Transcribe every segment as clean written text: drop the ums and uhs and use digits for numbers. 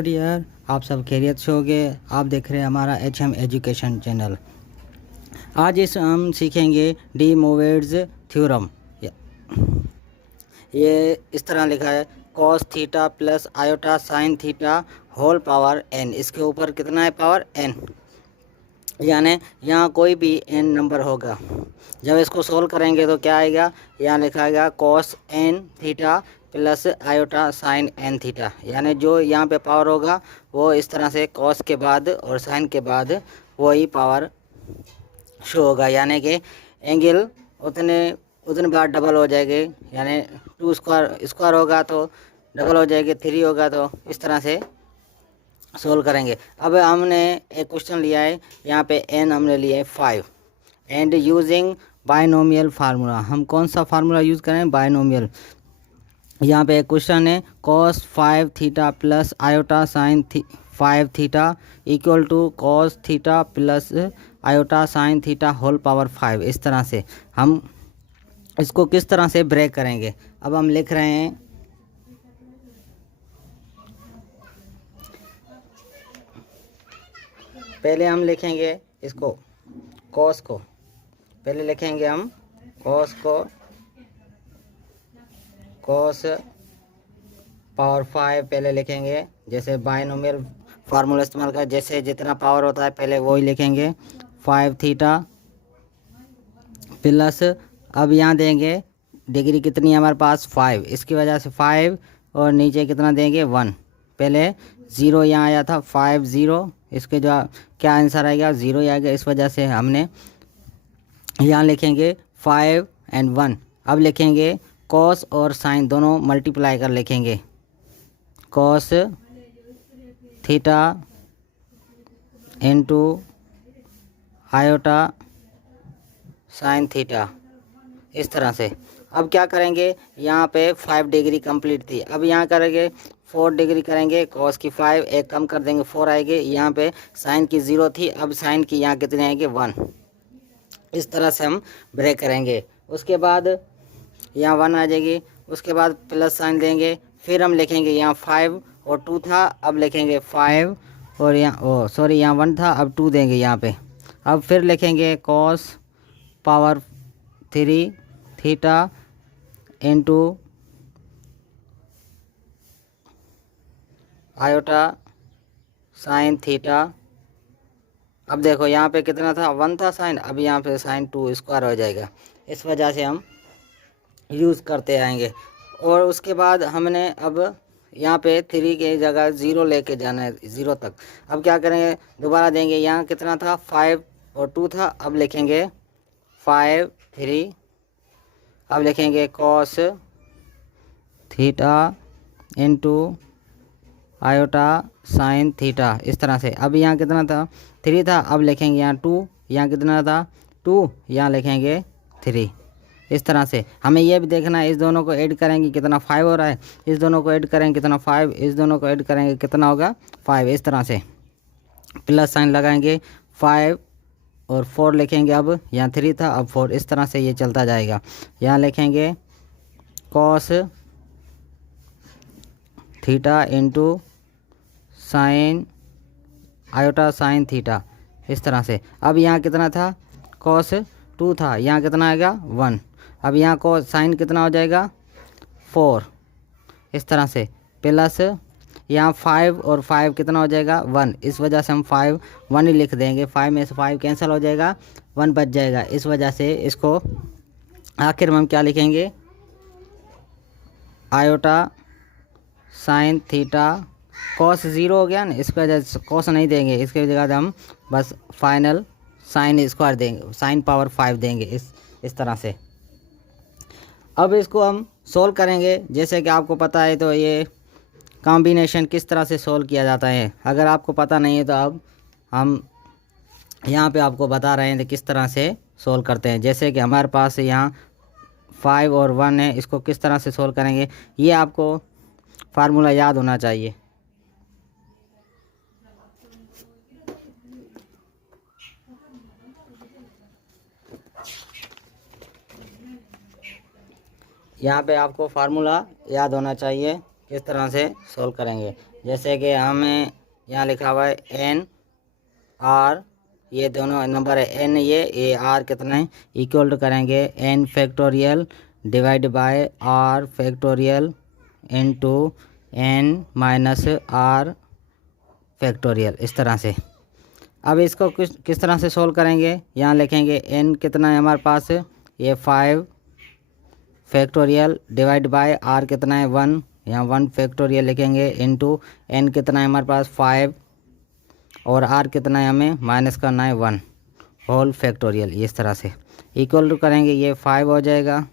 Hello dear, आप सब खैरियत से होंगे। आप देख रहे हैं हमारा HM एजुकेशन चैनल। आज हम सीखेंगे डी मोवेट्स थ्योरम। ये इस तरह लिखा है, cos theta plus iota sine theta whole power n। इसके ऊपर कितना है? Power n। यानी यहाँ कोई भी n नंबर होगा, जब इसको सोल्व करेंगे तो क्या आएगा? यहाँ लिखा आएगा cos n theta plus iota sign n theta. यानी जो यहाँ पे पावर होगा वो इस तरह से कॉस के बाद और साइन के बाद वही पावर शो होगा। यानी कि एंगल उतने उतने बार डबल हो जाएगी। यानी 2 स्क्वायर होगा तो डबल हो जाएगी, 3 होगा तो इस तरह से सोल्व करेंगे। अब हमने एक क्वेश्चन लिया है, यहाँ पे n हमने लिया है 5 एंड यूजिंग बायनोमियल फार्मूला। हम कौन सा फार्मूला यूज़ करें? बायनोमियल। यहाँ पे एक क्वेश्चन है, cos 5 theta plus iota sine 5 theta equal to cos theta plus iota sine theta whole power 5। इस तरह से हम इसको किस तरह से ब्रेक करेंगे? अब हम लिख रहे हैं, पहले हम लिखेंगे इसको कॉस को, पहले लिखेंगे हम कॉस को, कॉस पावर 5 पहले लिखेंगे। जैसे बायनोमियल फार्मूला इस्तेमाल कर, जैसे जितना पावर होता है पहले वही लिखेंगे। 5 थीटा प्लस, अब यहाँ देंगे डिग्री कितनी है हमारे पास? 5। इसकी वजह से 5 और नीचे कितना देंगे? 1। पहले 0 यहाँ आया था, 5 0। इसके जो क्या आंसर आएगा? 0 ही आएगा। इस वजह से हमने यहाँ लिखेंगे 5 एंड 1। अब लिखेंगे कॉस और साइन दोनों मल्टीप्लाई कर लिखेंगे। Cos theta into iota sine theta, इस तरह से। अब क्या करेंगे? यहाँ पे 5 डिग्री कंप्लीट थी, अब यहाँ करेंगे 4 डिग्री करेंगे। कॉस की 5 एक कम कर देंगे, 4 आएगी। यहाँ पे साइन की 0 थी, अब साइन की यहाँ कितने आएंगे? 1। इस तरह से हम ब्रेक करेंगे। उसके बाद यहाँ 1 आ जाएगी, उसके बाद प्लस साइन देंगे। फिर हम लिखेंगे यहाँ 5 और 2 था, अब लिखेंगे 5 और यहाँ यहाँ 1 था, अब 2 देंगे यहाँ पे। अब फिर लिखेंगे cos power 3 theta into iota sine theta. अब देखो यहाँ पे कितना था? 1 था साइन, अब यहाँ पे साइन 2 स्क्वायर हो जाएगा। इस वजह से हम यूज़ करते आएंगे। और उसके बाद हमने अब यहाँ पे 3 की जगह 0 लेके जाना है, 0 तक। अब क्या करेंगे? दोबारा देंगे। यहाँ कितना था? 5 और 2 था, अब लिखेंगे 5 3। अब लिखेंगे cos theta into iota sine theta, इस तरह से। अब यहाँ कितना था? 3 था, अब लिखेंगे यहाँ 2। यहाँ कितना था? 2, यहाँ लिखेंगे 3। इस तरह से हमें यह भी देखना है, इस दोनों को ऐड करेंगे कितना? 5 हो रहा है। इस दोनों को ऐड करेंगे कितना? 5। इस दोनों को ऐड करेंगे कितना होगा? 5। इस तरह से प्लस साइन लगाएंगे, 5 और 4 लिखेंगे। अब यहाँ 3 था, अब 4। इस तरह से ये चलता जाएगा। यहाँ लिखेंगे cos theta into sine iota sine theta, इस तरह से। अब यहाँ कितना था? कॉस 2 था, यहाँ कितना आएगा? 1। अब यहाँ को साइन कितना हो जाएगा? 4। इस तरह से प्लस यहाँ 5 और 5 कितना हो जाएगा? 1। इस वजह से हम 5 1 ही लिख देंगे। 5 में से 5 कैंसिल हो जाएगा, 1 बच जाएगा। इस वजह से इसको आखिर में हम क्या लिखेंगे? Iota sine theta. कॉस 0 हो गया ना, इस वजह से कॉस नहीं देंगे, इसके जगह हम बस फाइनल साइन स्क्वायर देंगे, साइन पावर 5 देंगे। इस तरह से अब इसको हम सोल्व करेंगे। जैसे कि आपको पता है तो ये कॉम्बिनेशन किस तरह से सोल्व किया जाता है। अगर आपको पता नहीं है तो अब हम यहाँ पे आपको बता रहे हैं कि किस तरह से सोल्व करते हैं। जैसे कि हमारे पास यहाँ 5 और 1 है, इसको किस तरह से सोल्व करेंगे ये आपको फार्मूला याद होना चाहिए। यहाँ पे आपको फार्मूला याद होना चाहिए किस तरह से सोल्व करेंगे। जैसे कि हमें यहाँ लिखा हुआ है एन आर, ये दोनों नंबर है, एन ये आर कितना है, इक्वल टू करेंगे n factorial divide by r factorial into n minus r factorial, इस तरह से। अब इसको किस तरह से सोल्व करेंगे, यहाँ लिखेंगे एन कितना है हमारे पास, ये 5 फैक्टोरियल डिवाइड बाय आर कितना है 1, यहाँ 1 फैक्टोरियल लिखेंगे इनटू एन कितना है हमारे पास 5 और आर कितना है हमें माइनस करना है 1 होल फैक्टोरियल, इस तरह से इक्वल टू करेंगे, ये 5 हो जाएगा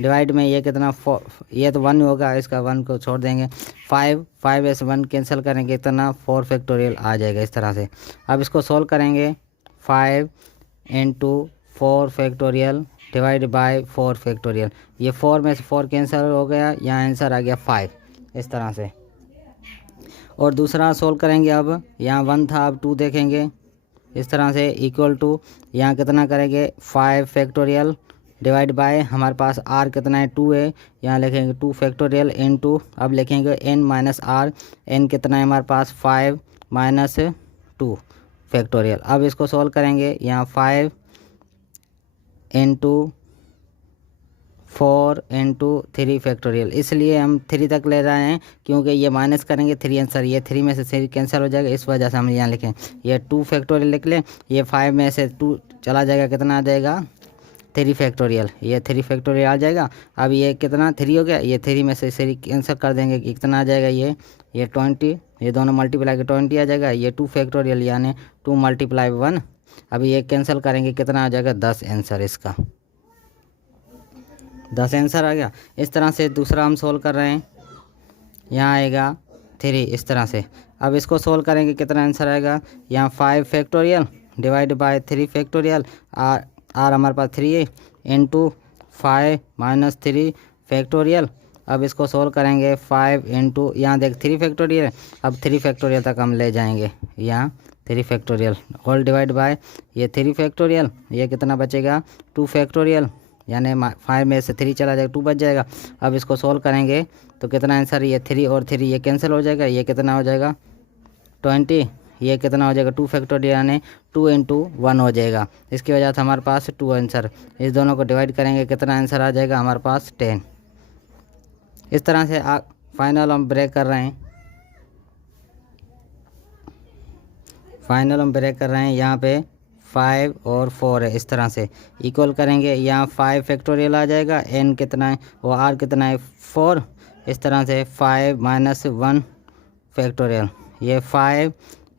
डिवाइड में ये कितना 4, ये तो 1 होगा, इसका 1 को छोड़ देंगे, 5 ऐसे 1 कैंसिल करेंगे इतना 4 फैक्टोरियल आ जाएगा, इस तरह से। अब इसको सोल्व करेंगे 5 into 4 factorial divide bye 4 factorial, ये 4 में से 4 कैंसिल हो गया, यहाँ आंसर आ गया 5, इस तरह से। और दूसरा सोल्व करेंगे, अब यहाँ 1 था अब 2 देखेंगे, इस तरह से इक्वल टू यहाँ कितना करेंगे 5 फैक्टोरियल डिवाइड बाय हमारे पास आर कितना है 2 है, यहाँ लिखेंगे 2 फैक्टोरियल इनटू, अब लिखेंगे एन माइनस आर, एन कितना है हमारे पास 5 माइनस 2 फैक्टोरियल। अब इसको सोल्व करेंगे, यहाँ 5 इंटू 4 इंटू 3 फैक्टोरियल, इसलिए हम 3 तक ले रहे हैं क्योंकि ये माइनस करेंगे 3 आंसर, ये 3 में से 3 कैंसिल हो जाएगा, इस वजह से हम यहाँ लिखें ये 2 फैक्टोरियल लिख लें, ये 5 में से 2 चला जाएगा, कितना आ जाएगा 3 फैक्टोरियल, ये 3 फैक्टोरियल आ जाएगा। अब ये कितना 3 हो गया, ये 3 में से 3 कैंसिल कर देंगे, कितना आ जाएगा ये 20, ये दोनों मल्टीप्लाई के 20 आ जाएगा, ये 2 फैक्टोरियल यानी 2 मल्टीप्लाई 1, अब ये कैंसिल करेंगे कितना आ जाएगा 10 आंसर, इसका 10 आंसर आ गया। इस तरह से दूसरा हम सोल्व कर रहे हैं, यहाँ आएगा 3, इस तरह से। अब इसको सोल्व करेंगे कितना आंसर आएगा, यहाँ 5 factorial divide by 3 factorial, r हमारे पास 3 है इंटू 5 माइनस 3 फैक्टोरियल। अब इसको सोल्व करेंगे 5 इंटू, यहाँ देख 3 फैक्टोरियल, अब 3 फैक्टोरियल तक हम ले जाएंगे, यहाँ 3 फैक्टोरियल होल डिवाइड बाय ये 3 फैक्टोरियल, ये कितना बचेगा 2 फैक्टोरियल, यानी 5 में से 3 चला जाएगा 2 बच जाएगा। अब इसको सोल्व करेंगे तो कितना आंसर, ये 3 और 3 ये कैंसिल हो जाएगा, ये कितना हो जाएगा 20, ये कितना हो जाएगा 2 फैक्टोरियल यानी 2 इंटू 1 हो जाएगा, इसकी वजह से हमारे पास 2 आंसर। इस दोनों को डिवाइड करेंगे कितना आंसर आ जाएगा हमारे पास 10। इस तरह से फाइनल हम ब्रेक कर रहे हैं, यहाँ पे 5 और 4 है, इस तरह से इक्वल करेंगे, यहाँ 5 फैक्टोरियल आ जाएगा, एन कितना है वो आर कितना है 4, इस तरह से 5 माइनस 1 फैक्टोरियल, ये 5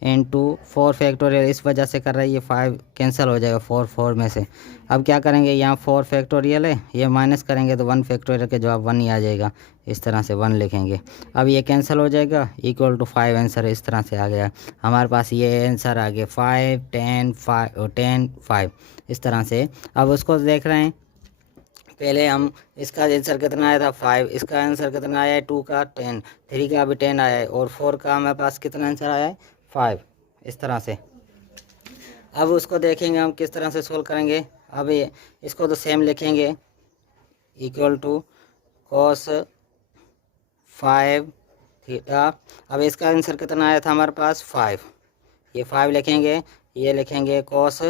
इंटू 4 फैक्टोरियल, इस वजह से कर रहा है, ये 5 कैंसिल हो जाएगा 4 में से। अब क्या करेंगे, यहाँ 4 फैक्टोरियल है, ये माइनस करेंगे तो 1 फैक्टोरियल के जवाब 1 ही आ जाएगा, इस तरह से 1 लिखेंगे। अब ये कैंसिल हो जाएगा, इक्वल टू 5 आंसर, इस तरह से आ गया हमारे पास, ये आंसर आ गया 5 10 5 और 10 5, इस तरह से। अब उसको देख रहे हैं, पहले हम इसका आंसर कितना आया था 5, इसका आंसर कितना आया है 2 का 10, 3 का भी 10 आया है और 4 का हमारे पास कितना आंसर आया है 5, इस तरह से। अब उसको देखेंगे हम किस तरह से सोल्व करेंगे। अब ये इसको तो सेम लिखेंगे, इक्वल टू कॉस 5 थीटा। अब इसका आंसर कितना आया था हमारे पास 5, ये 5 लिखेंगे, ये लिखेंगे cos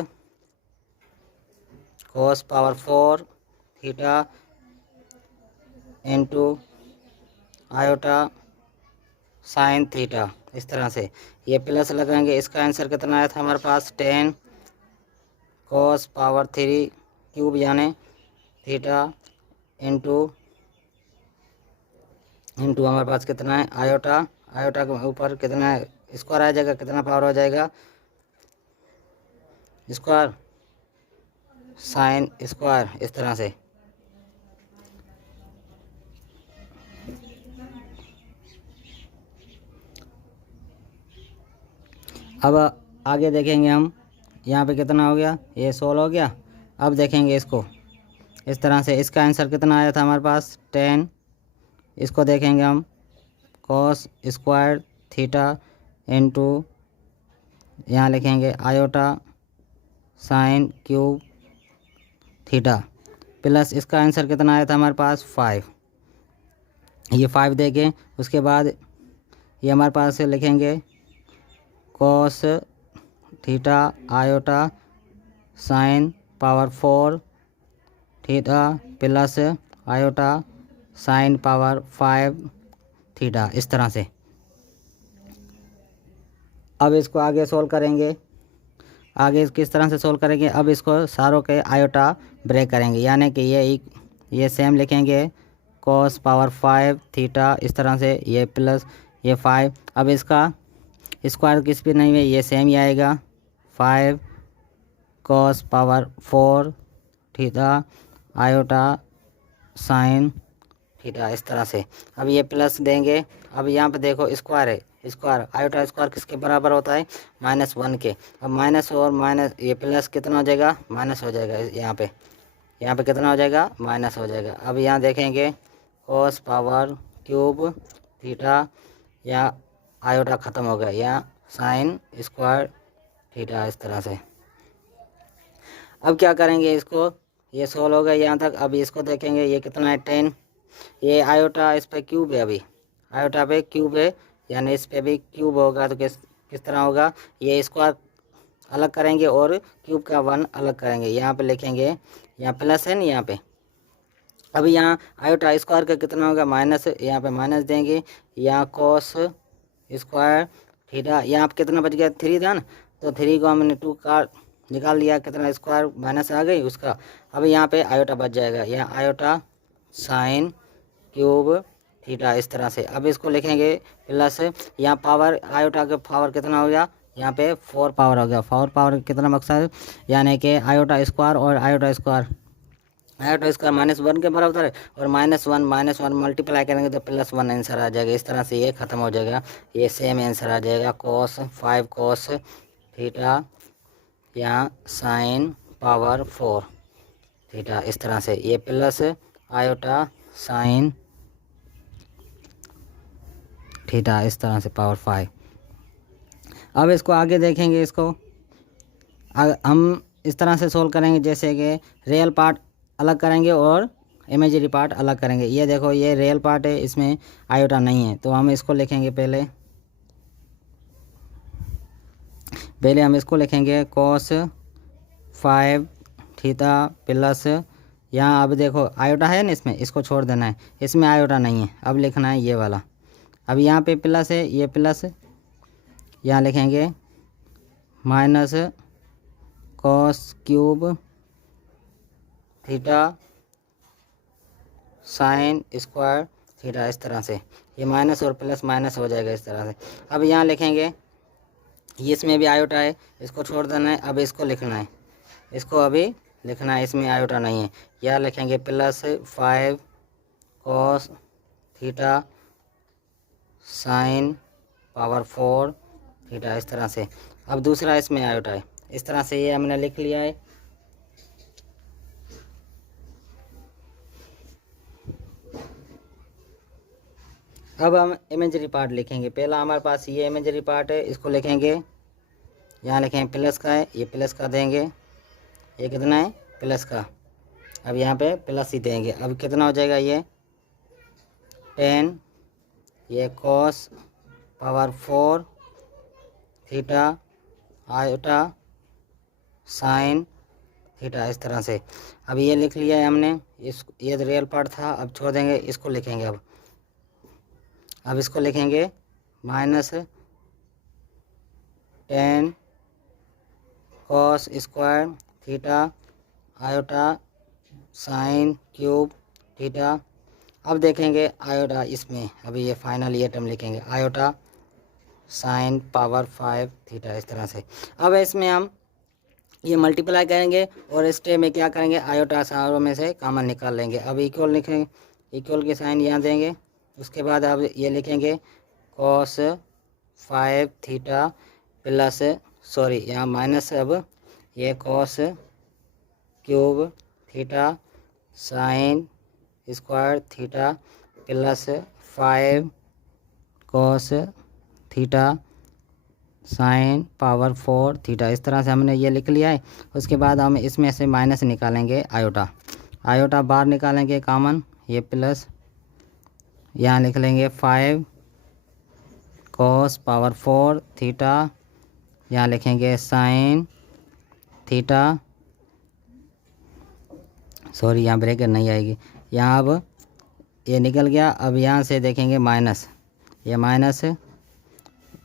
power 4 theta into iota sine theta, इस तरह से ये प्लस लगाएंगे। इसका आंसर कितना आया था हमारे पास 10 कॉस पावर 3 क्यूब यानी थीटा इंटू हमारे पास कितना है आयोटा के ऊपर कितना है स्क्वायर आ जाएगा, कितना पावर हो जाएगा स्क्वायर साइन स्क्वायर, इस तरह से। अब आगे देखेंगे हम, यहाँ पे कितना हो गया, ये 16 हो गया। अब देखेंगे इसको इस तरह से, इसका आंसर कितना आया था हमारे पास 10, इसको देखेंगे हम कॉस स्क्वायर थीटा इंटू यहाँ लिखेंगे iota sine cube theta plus इसका आंसर कितना आया था हमारे पास 5, ये 5 देखें। उसके बाद ये हमारे पास लिखेंगे cos theta iota sine power 4 theta plus iota sine power 5 theta, इस तरह से। अब इसको आगे सोल्व करेंगे। आगे किस तरह से सोल्व करेंगे, अब इसको सारों के आयोटा ब्रेक करेंगे, यानी कि ये सेम लिखेंगे कॉस पावर 5 थीटा, इस तरह से, ये प्लस ये 5। अब इसका स्क्वायर किस भी नहीं है, ये सेम ही आएगा 5 cos power 4 theta iota sine theta, इस तरह से। अब ये प्लस देंगे। अब यहाँ पे देखो स्क्वायर है, स्क्वायर आयोटा स्क्वायर किसके बराबर होता है, -1 के। अब माइनस और माइनस ये प्लस कितना हो जाएगा, माइनस हो जाएगा। यहाँ पे कितना हो जाएगा, माइनस हो जाएगा। अब यहाँ देखेंगे कॉस पावर क्यूब थीटा, या आयोटा ख़त्म हो गया, यहाँ साइन स्क्वायर थीटा, इस तरह से। अब क्या करेंगे, इसको ये सोल्व हो गया यहाँ तक। अब इसको देखेंगे ये कितना है 10। ये आयोटा इस पे क्यूब है, अभी आयोटा पे क्यूब है, यानी इस पे भी क्यूब होगा, तो किस तरह होगा, ये स्क्वायर अलग करेंगे और क्यूब का 1 अलग करेंगे। यहाँ पे लिखेंगे, यहाँ प्लस है ना यहाँ पे। अभी यहाँ आयोटा स्क्वायर का कितना होगा, माइनस, यहाँ पे माइनस देंगे। यहाँ कॉस स्क्वायर थीटा, यहाँ पे कितना बच गया, 3 था ना, तो 3 को हमने 2 का निकाल लिया, कितना स्क्वायर माइनस आ गई उसका। अब यहाँ पे आयोटा बच जाएगा, यहाँ आयोटा साइन क्यूब थीटा, इस तरह से। अब इसको लिखेंगे प्लस, यहाँ पावर आयोटा का पावर कितना हो गया, यहाँ पे 4 पावर हो गया। 4 पावर कितना मकसद, यानी कि आयोटा स्क्वायर और आयोटा स्क्वायर -1 के बराबर है, और -1 मल्टीप्लाई करेंगे तो +1 आंसर आ जाएगा। इस तरह से ये ख़त्म हो जाएगा, ये सेम आंसर आ जाएगा cos 5 cos थीटा, यहाँ साइन पावर 4 थीटा, इस तरह से। ये प्लस आयोटा साइन थीटा, इस तरह से पावर 5। अब इसको आगे देखेंगे, इसको हम इस तरह से सोल्व करेंगे, जैसे कि रियल पार्ट अलग करेंगे और इमेजिनरी पार्ट अलग करेंगे। ये देखो ये रियल पार्ट है, इसमें आयोटा नहीं है, तो हम इसको लिखेंगे पहले हम इसको लिखेंगे cos 5 थीटा प्लस, यहाँ अब देखो आयोटा है ना इसमें, इसको छोड़ देना है, इसमें आयोटा नहीं है, अब लिखना है ये वाला। अब यहाँ पे प्लस है, ये प्लस, यहाँ लिखेंगे minus cos cube theta sine square theta, इस तरह से। ये माइनस और प्लस माइनस हो जाएगा, इस तरह से। अब यहाँ लिखेंगे, ये इसमें भी आयोटा है, इसको छोड़ देना है। अब इसको लिखना है, इसको अभी लिखना है, इसमें आयोटा नहीं है। यहाँ लिखेंगे +5 cos theta sine power 4 theta, इस तरह से। अब दूसरा इसमें आयोटा है, इस तरह से। ये हमने लिख लिया है। अब हम इमेजरी पार्ट लिखेंगे। पहला हमारे पास ये इमेजरी पार्ट है, इसको लिखेंगे, यहाँ लिखेंगे प्लस का है, ये प्लस का देंगे। ये कितना है, प्लस का। अब यहाँ पे प्लस ही देंगे। अब कितना हो जाएगा, ये 10, ये cos power 4 theta iota sine theta, इस तरह से। अब ये लिख लिया है हमने, ये रियल पार्ट था, अब छोड़ देंगे, इसको लिखेंगे। अब इसको लिखेंगे -10 cos square theta iota sine cube theta. अब देखेंगे आयोटा इसमें, अभी ये फाइनल ये टर्म लिखेंगे, आयोटा साइन पावर 5 थीटा, इस तरह से। अब इसमें हम ये मल्टीप्लाई करेंगे और इस टे में क्या करेंगे, आयोटा सारों में से कॉमन निकाल लेंगे। अब इक्वल लिखेंगे, इक्वल के साइन यहाँ देंगे। उसके बाद अब ये लिखेंगे कॉस 5 थीटा प्लस, सॉरी यहाँ माइनस, अब ये cos cube theta sine square theta plus 5 cos theta sine power 4 theta, इस तरह से हमने ये लिख लिया है। उसके बाद हम इसमें से माइनस निकालेंगे, आयोटा बाहर निकालेंगे कॉमन, ये प्लस, यहाँ लिख लेंगे 5 कॉस पावर 4 थीटा, यहाँ लिखेंगे साइन थीटा, सॉरी यहाँ ब्रैकेट नहीं आएगी, यहाँ अब ये निकल गया। अब यहाँ से देखेंगे माइनस, ये माइनस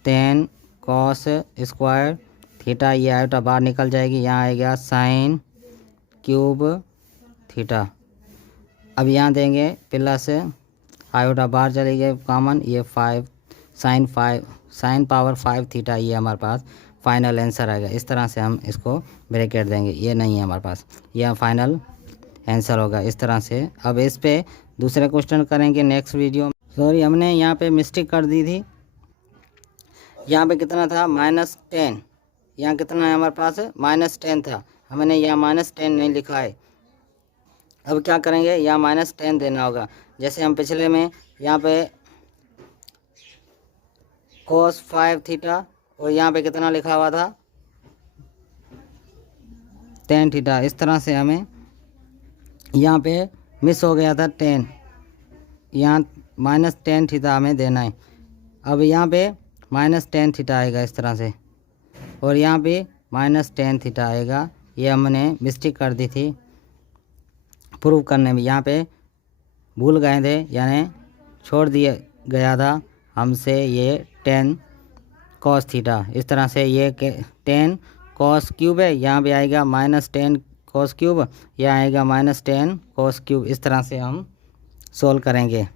10 कॉस स्क्वायर थीटा, ये आयोटा बाहर निकल जाएगी, यहाँ आएगा साइन क्यूब थीटा। अब यहाँ देंगे प्लस आयोटा बाहर चली गई कॉमन, ये 5 साइन पावर 5 थीटा, ये हमारे पास फाइनल आंसर आएगा। इस तरह से हम इसको ब्रैकेट देंगे, ये नहीं है हमारे पास, यह फाइनल आंसर होगा इस तरह से। अब इस पे दूसरे क्वेश्चन करेंगे नेक्स्ट वीडियो में। सॉरी हमने यहाँ पे मिस्टेक कर दी थी, यहाँ पे कितना था -10, यहाँ कितना है हमारे पास -10 था, हमने यहाँ -10 नहीं लिखा है। अब क्या करेंगे, यहाँ -10 देना होगा। जैसे हम पिछले में यहाँ पे cos 5 थीटा और यहाँ पे कितना लिखा हुआ था 10 थीटा, इस तरह से हमें यहाँ पे मिस हो गया था 10, यहाँ -10 थीटा हमें देना है। अब यहाँ पे -10 थीटा आएगा इस तरह से, और यहाँ पे -10 थीटा आएगा। ये हमने मिस्टेक कर दी थी प्रूव करने में, यहाँ पे भूल गए थे, यानी छोड़ दिया गया था हमसे ये 10 कॉस थीटा। इस तरह से ये 10 कॉस क्यूब है, यहाँ पे आएगा -10 कॉस क्यूब, यह आएगा -10 कॉस क्यूब। इस तरह से हम सोल्व करेंगे।